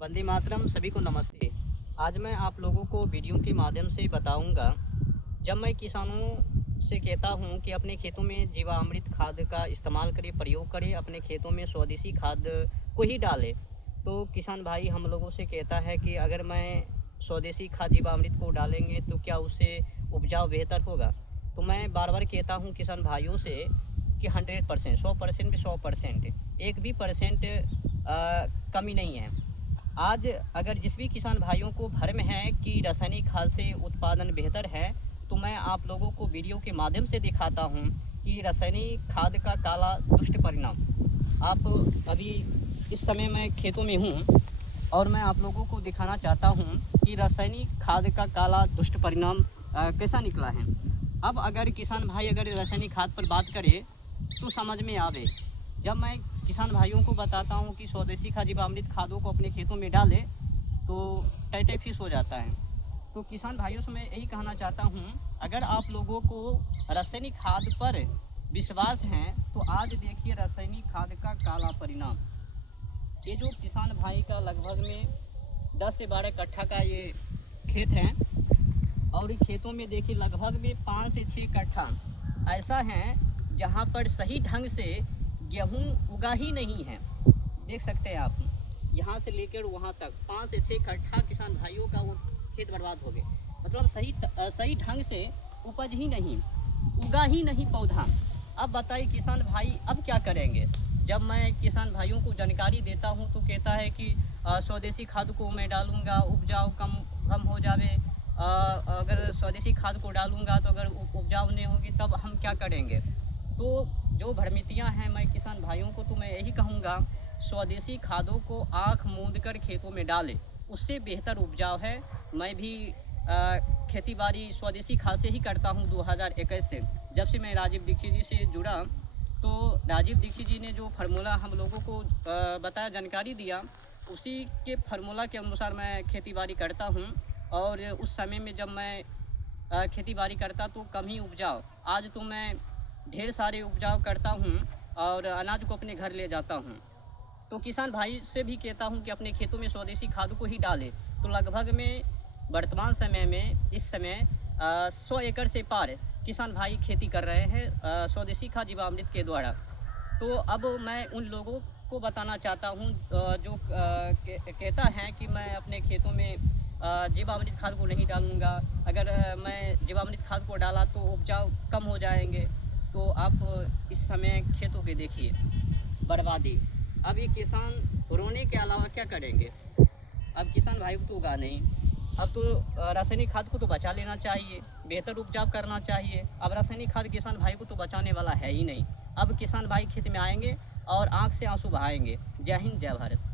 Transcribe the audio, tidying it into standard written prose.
वंदे मातरम। सभी को नमस्ते। आज मैं आप लोगों को वीडियो के माध्यम से बताऊंगा, जब मैं किसानों से कहता हूं कि अपने खेतों में जीवामृत खाद का इस्तेमाल करें, प्रयोग करें, अपने खेतों में स्वदेशी खाद को ही डालें, तो किसान भाई हम लोगों से कहता है कि अगर मैं स्वदेशी खाद जीवामृत को डालेंगे तो क्या उससे उपजाऊ बेहतर होगा। तो मैं बार बार कहता हूं किसान भाइयों से कि 100%, 100% में 100%, एक भी परसेंट कमी नहीं है। आज अगर जिस भी किसान भाइयों को भ्रम है कि रासायनिक खाद से उत्पादन बेहतर है, तो मैं आप लोगों को वीडियो के माध्यम से दिखाता हूं कि रासायनिक खाद का काला दुष्ट परिणाम। आप अभी इस समय मैं खेतों में हूं और मैं आप लोगों को दिखाना चाहता हूं कि रासायनिक खाद का काला दुष्ट परिणाम कैसा निकला है। अब अगर किसान भाई अगर रासायनिक खाद पर बात करे तो समझ में आवे। जब मैं किसान भाइयों को बताता हूं कि स्वदेशी खाद जीवामृत खादों को अपने खेतों में डालें तो टाइटे फिश हो जाता है। तो किसान भाइयों से मैं यही कहना चाहता हूं, अगर आप लोगों को रासायनिक खाद पर विश्वास है तो आज देखिए रासायनिक खाद का काला परिणाम। ये जो किसान भाई का लगभग में 10 से 12 कट्ठा का ये खेत है और खेतों में देखिए लगभग में 5 से 6 कट्ठा ऐसा है जहाँ पर सही ढंग से गेहूँ उगा ही नहीं है। देख सकते हैं आप, यहाँ से लेकर वहाँ तक 5 से 6 कट्ठा किसान भाइयों का वो खेत बर्बाद हो गए। मतलब सही ढंग से उपज ही नहीं, उगा ही नहीं पौधा। अब बताइए किसान भाई अब क्या करेंगे। जब मैं किसान भाइयों को जानकारी देता हूँ तो कहता है कि स्वदेशी खाद को मैं डालूँगा, उपजाऊ कम हो जावे। अगर स्वदेशी खाद को डालूँगा तो अगर उपजाऊ नहीं होगी तब हम क्या करेंगे। तो जो भ्रमितियाँ हैं, मैं किसान भाइयों को तो मैं यही कहूँगा, स्वदेशी खादों को आँख मूंद कर खेतों में डालें, उससे बेहतर उपजाऊ है। मैं भी खेती बाड़ी स्वदेशी खाद से ही करता हूँ 2021 से। जब से मैं राजीव दीक्षित जी से जुड़ा तो राजीव दीक्षित जी ने जो फार्मूला हम लोगों को बताया, जानकारी दिया, उसी के फार्मूला के अनुसार मैं खेती बाड़ी करता हूँ। और उस समय में जब मैं खेती बाड़ी करता तो कम ही उपजाऊ, आज तो मैं ढेर सारे उपजाऊ करता हूँ और अनाज को अपने घर ले जाता हूँ। तो किसान भाई से भी कहता हूँ कि अपने खेतों में स्वदेशी खाद को ही डालें। तो लगभग में वर्तमान समय में इस समय 100 एकड़ से पार किसान भाई खेती कर रहे हैं स्वदेशी खाद जीवामृत के द्वारा। तो अब मैं उन लोगों को बताना चाहता हूँ जो कहता है कि मैं अपने खेतों में जीवामृत खाद को नहीं डालूँगा, अगर मैं जीवामृत खाद को डाला तो उपजाऊ कम हो जाएंगे। तो आप इस समय खेतों के देखिए बर्बादी। अब ये किसान रोने के अलावा क्या करेंगे। अब किसान भाई को तो उगा नहीं, अब तो रासायनिक खाद को तो बचा लेना चाहिए, बेहतर उपजाऊ करना चाहिए। अब रासायनिक खाद किसान भाई को तो बचाने वाला है ही नहीं। अब किसान भाई खेत में आएंगे और आँख से आंसू बहाएंगे। जय हिंद, जय भारत।